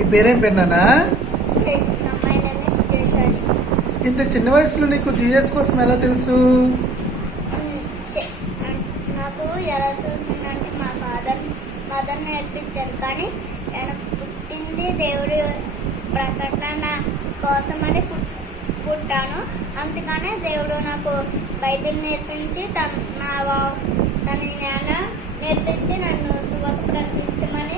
నీ పేరేం పేరు నానా అమ్మాయిలనే చేశాడు ఇంత చిన్న వయసులో నీకు జీసస్ కోసం ఎలా తెలుసు? నాకు ఎలా తెలిసిందంటే మా ఫాదర్ మదర్ నేర్పించారు కానీ నేను పుట్టింది దేవుడి ప్రకటన కోసమని పుట్- పుట్టాను అందుకనే దేవుడు నాకు బైబిల్ నేర్పించి తన నా వా- తన జ్ఞానం నేర్పించి నన్ను సువత ప్రకటించమని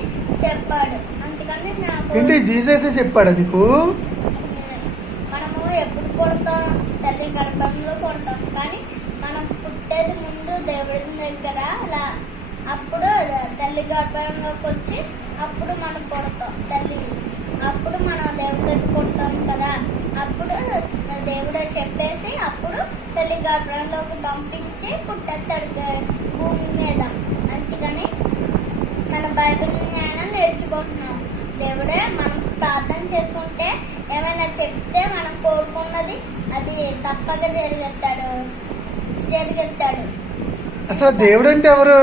ఏంటి జీసస్ చెప్పాడా నీకు? మనము ఎప్పుడు పుడతాం తల్లి గర్భంలో కొడతాం. కానీ మనం పుట్టేది ముందు దేవుడి దగ్గర అలా అప్పుడు తల్లి గర్భంలోకి వచ్చి అప్పుడు మనం పుడతాం తల్లి. అప్పుడు మనం దేవుడి దగ్గర పుడతాం కదా? అప్పుడు దేవుడు చెప్పేసి అప్పుడు తల్లి గర్భంలోకి పంపించి పుట్టేస్తాడు భూమి మీద. అందుకని మన బైబిల్ జ్ఞానం నేర్చుకుంటున్నాం. దేవుడే మనం ప్రార్థన చేసుకుంటే ఏమైనా చెప్తే మనం కోరుకున్నది అది తప్పక జరిగేస్తాడు. జరిగేస్తాడు. అసలు దేవుడు అంటే ఎవరు?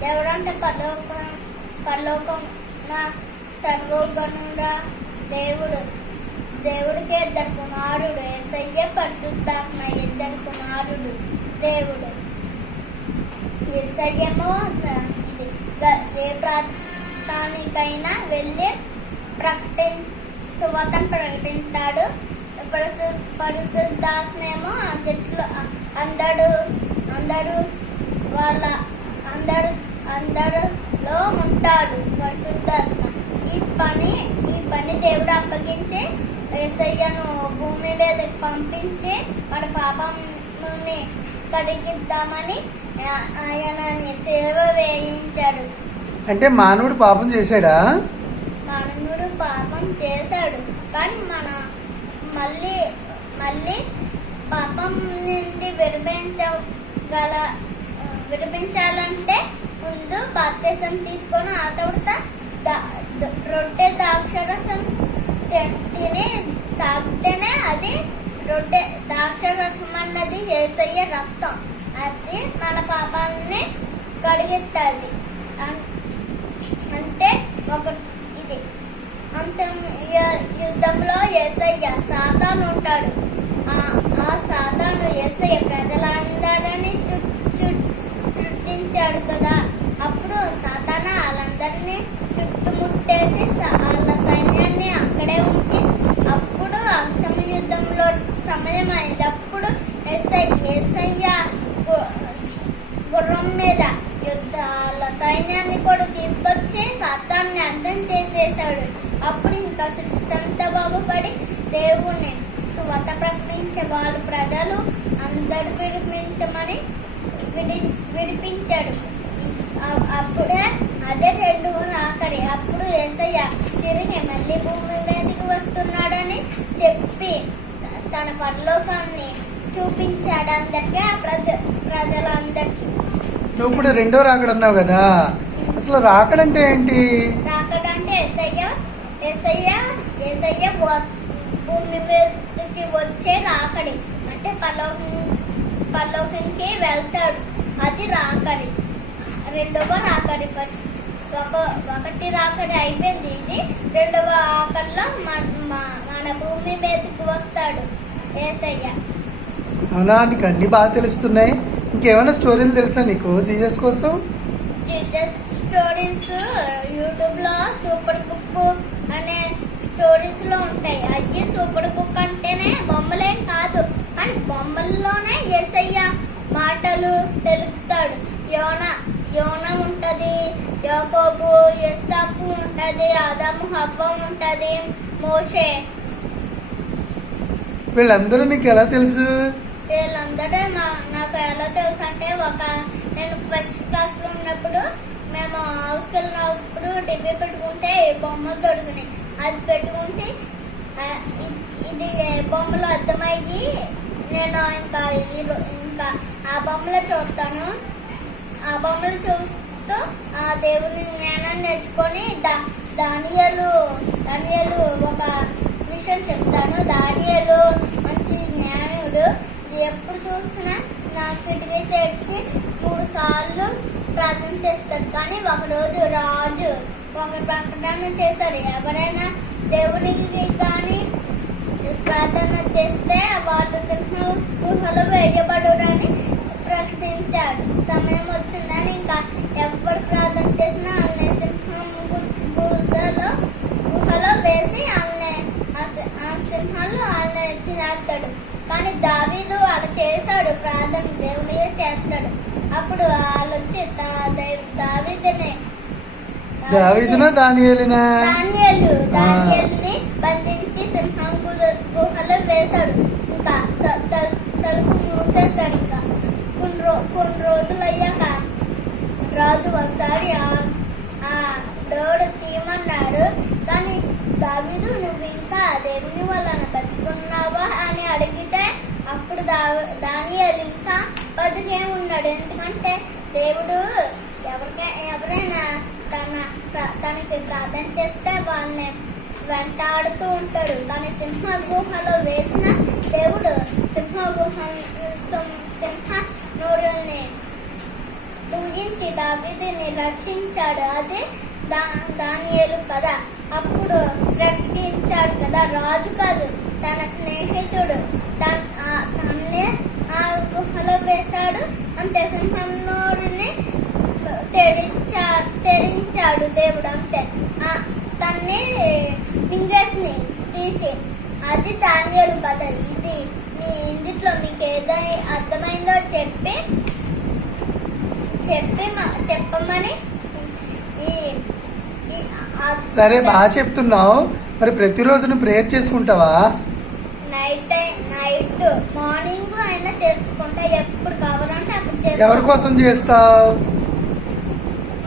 దేవుడు అంటే పరలోక పరలోకం సర్వోగణుడా దేవుడు. దేవుడికి ఇద్దరు కుమారుడు ఎసయ్య పరిశుద్ధాత్మ ఇద్దరు కుమారుడు దేవుడు. ఎసయ్యమో ఇది ఏ ప్రాంతానికైనా వెళ్ళి ప్రకటి సువతం ప్రకటిస్తాడు పరిశు పరిశుద్ధాత్మేమో అందుట్లో అందరు అందరూ వాళ్ళ అందరు అందరిలో ఉంటాడు పరిశుద్ధాత్మ. ఈ పని ఈ పని దేవుడు అప్పగించి ఏసయ్యను భూమి మీదకి పంపించి మన పాపం కడిగిద్దామని ఆయన సేవ అంటే మానవుడు పాపం చేశాడా? మానవుడు పాపం చేశాడు. కానీ మన మళ్ళీ మళ్ళీ పాపం నుండి విడిపించగల విడిపించాలంటే ముందు బాప్తీసం తీసుకొని ఆ తర్వాత రొట్టె ద్రాక్షరసం తిని తాగితేనే అది రొట్టె ద్రాక్షరసం అన్నది ఏసయ్య రక్తం. అది మన పాపాలని కడిగిస్తుంది ఒక ఇది. అంత యుద్ధంలో ఎస్ఐ సాతాను ఉంటాడు. ఆ సాతాను ఎస్ఐ ప్రజలందరినీ సృష్టించాడు కదా. అప్పుడు సాతాన వాళ్ళందరినీ చుట్టుముట్టేసి వాళ్ళ సైన్యాన్ని అక్కడే ఉంచి అప్పుడు అంతం యుద్ధంలో సమయం అయింది అప్పుడు ఎస్ఐ ఏసయ్య గుర్రం మీద యుద్ధాలు సైన్యాన్ని కూడా తీసుకొచ్చి సత్తాన్ని అర్థం చేసేసాడు అప్పుడు ఇంకా సంత బాగుపడి దేవుణ్ణి సువత ప్రకటించే వాళ్ళు ప్రజలు అందరు విడిపించమని విడి విడిపించాడు. అప్పుడే అదే రెండు ఆఖరి. అప్పుడు ఏసయ్య తిరిగి మళ్ళీ భూమి మీదకి వస్తున్నాడని చెప్పి తన పరలోకాన్ని చూపించాడు. అందరికీ ఆ ప్రజ ప్రజలందరికీ నువ్వు ఇప్పుడు రెండో రాకడ అన్నావు కదా? అసలు రాకడంటే ఏంటి? రాకడంటే భూమి మీదకి వచ్చే రాకడి. అంటే పలోకం వెళ్తాడు. అది రాకడి. రెండవ రాకడి ఫస్ట్. ఒక ఒకటి రాకడి అయిపోయింది ఇది. రెండవ ఆకల్లో మన భూమి మీదకి వస్తాడు ఏసయ్య. అవునా? నీకు అన్ని బాగా తెలుస్తున్నాయి. ఇంకేమైనా స్టోరీలు తెలుసా నీకు జీసస్ కోసం? జీసస్ స్టోరీస్ యూట్యూబ్లో సూపర్ బుక్ అనే స్టోరీస్లో ఉంటాయి. అవి సూపర్ బుక్ అంటేనే బొమ్మలేం కాదు. కానీ బొమ్మల్లోనే ఎసయ్య మాటలు తెలుపుతాడు. యోన యోన ఉంటది యాకోబు ఎస్సాపు ఉంటది ఆదాము హవ్వ ఉంటది మోషే. వీళ్ళందరూ నీకు ఎలా తెలుసు? వీళ్ళందరూ మా నాకు ఎలా తెలుసు అంటే ఒక నేను ఫస్ట్ క్లాస్లో ఉన్నప్పుడు మేము హౌస్కి వెళ్ళినప్పుడు టీవీ పెట్టుకుంటే ఈ బొమ్మలు దొరికినాయి. అది పెట్టుకుంటే ఇది ఏ బొమ్మలు అర్థమయ్యి నేను ఇంకా ఈ రో- ఇంకా ఆ బొమ్మలు చూస్తాను. ఆ బొమ్మలు చూస్తూ ఆ దేవుని జ్ఞానాన్ని నేర్చుకొని దా దానియలు దానియలు ఒక విషయం చెప్తాను. దానియలు మంచి జ్ఞానుడు. ఎప్పుడు చూసినా నా కిటికీ తెరిచి మూడు సార్లు ప్రార్థన చేస్తారు కానీ ఒకరోజు రాజు ఒక ప్రకటన చేశారు ఎవరైనా దేవునికి కానీ ప్రార్థన చేస్తే వాళ్ళు సింహం గుహలో వేయబడురని ప్రకటించారు సమయం వచ్చిందని ఇంకా ఎవరు ప్రార్థన చేసినా వాళ్ళని సింహం గుహలో గుహలో వేసి వాళ్ళని ఆ ఆ సింహాలు వాళ్ళని తినేస్తాడు. కానీ దావీదు చేశాడు ప్రార్థన దేవుడిగా చేస్తాడు అప్పుడు వాళ్ళు వచ్చి దావీదుని దావీదునా దానియేలినా? దానియేలు దానియేలుని బంధించి సింహం గుహ- గుహలో వేశాడు ఇంకా స- తల్- తలుపు మూసేశాడు ఇంకా కొన్ని రో కొన్ని రోజులు అయ్యాక రాజు ఒకసారి ఆ- ఆ డోర్ తీయమన్నాడు కానీ దావీదు నువ్వు ఇంకా దేవుని వలన బతుకున్నావా అని అడిగితే అప్పుడు దా దానియలు ఇంకా బతికే ఉన్నాడు ఎందుకంటే దేవుడు ఎవరికై ఎవరైనా తన తనకి ప్రార్థన చేస్తే వాళ్ళని వెంటాడుతూ ఉంటాడు. కానీ సింహ గుహలో వేసిన దేవుడు సింహ గుహ సింహ నూరుల్ని ఊహించి దావీదుని రక్షించాడు. అది దా దానియలు కదా. అప్పుడు ప్రకటించాడు కదా. రాజు కాదు తన స్నేహితుడు తన ఆ- తన్నే ఆ గుహలో వేశాడు అంతే సింహంలోని తెరించా తెరించాడు దేవుడు అంతే తన్ని ఫింగర్స్ని తీసి. అది దానియేలు కదా ఇది మీ ఇంటిలో మీకు ఏదై అర్థమైందో చెప్పి చెప్పి చెప్పమని సరే బాగా చెప్తున్నావు. మరి ప్రతిరోజు నువ్వు ప్రేయర్ చేసుకుంటావా? నైట్ టైం నైట్ మార్నింగ్ అయినా చేసుకుంటా ఎప్పుడు కావాలంటే అప్పుడు ఎవరి కోసం చేస్తావు?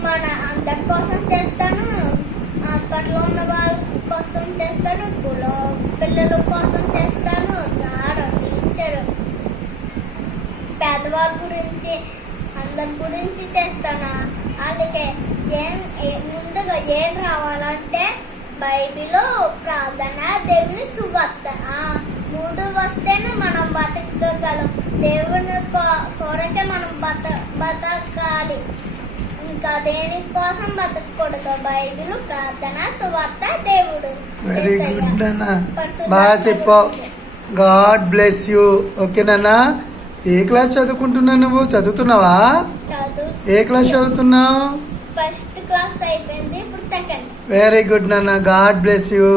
మన అందరి కోసం చేస్తాను. హాస్పిటల్లో ఉన్న వాళ్ళ కోసం చేస్తాను స్కూల్లో పిల్లల కోసం చేస్తాను. సార్ టీచర్ పేదవాళ్ళ గురించి అందరి గురించి చేస్తాను. అందుకే ఏం ముందుగా ఏం రావాలంటే బైబిలో ప్రార్థన దేవుని సువార్త మూడు వస్తేనే మనం బతకగలం. దేవుని కో- మనం బత బతకాలి. ఇంకా దేని కోసం బతకూడదు బైబిల్ ప్రార్థన సువార్త దేవుడు. వెరీ. గుడ్ అన్న బాగా చెప్పావు. గాడ్ బ్లెస్ యూ ఓకేనన్నా ఏ క్లాస్ చదువుకుంటున్నావు నువ్వు? చదువుతున్నావా? చదువు ఏ క్లాస్ చదువుతున్నావు? ఫస్ట్ క్లాస్ అయిపోయింది ఇప్పుడు సెకండ్ వెరీ గుడ్ నాన్న. God bless you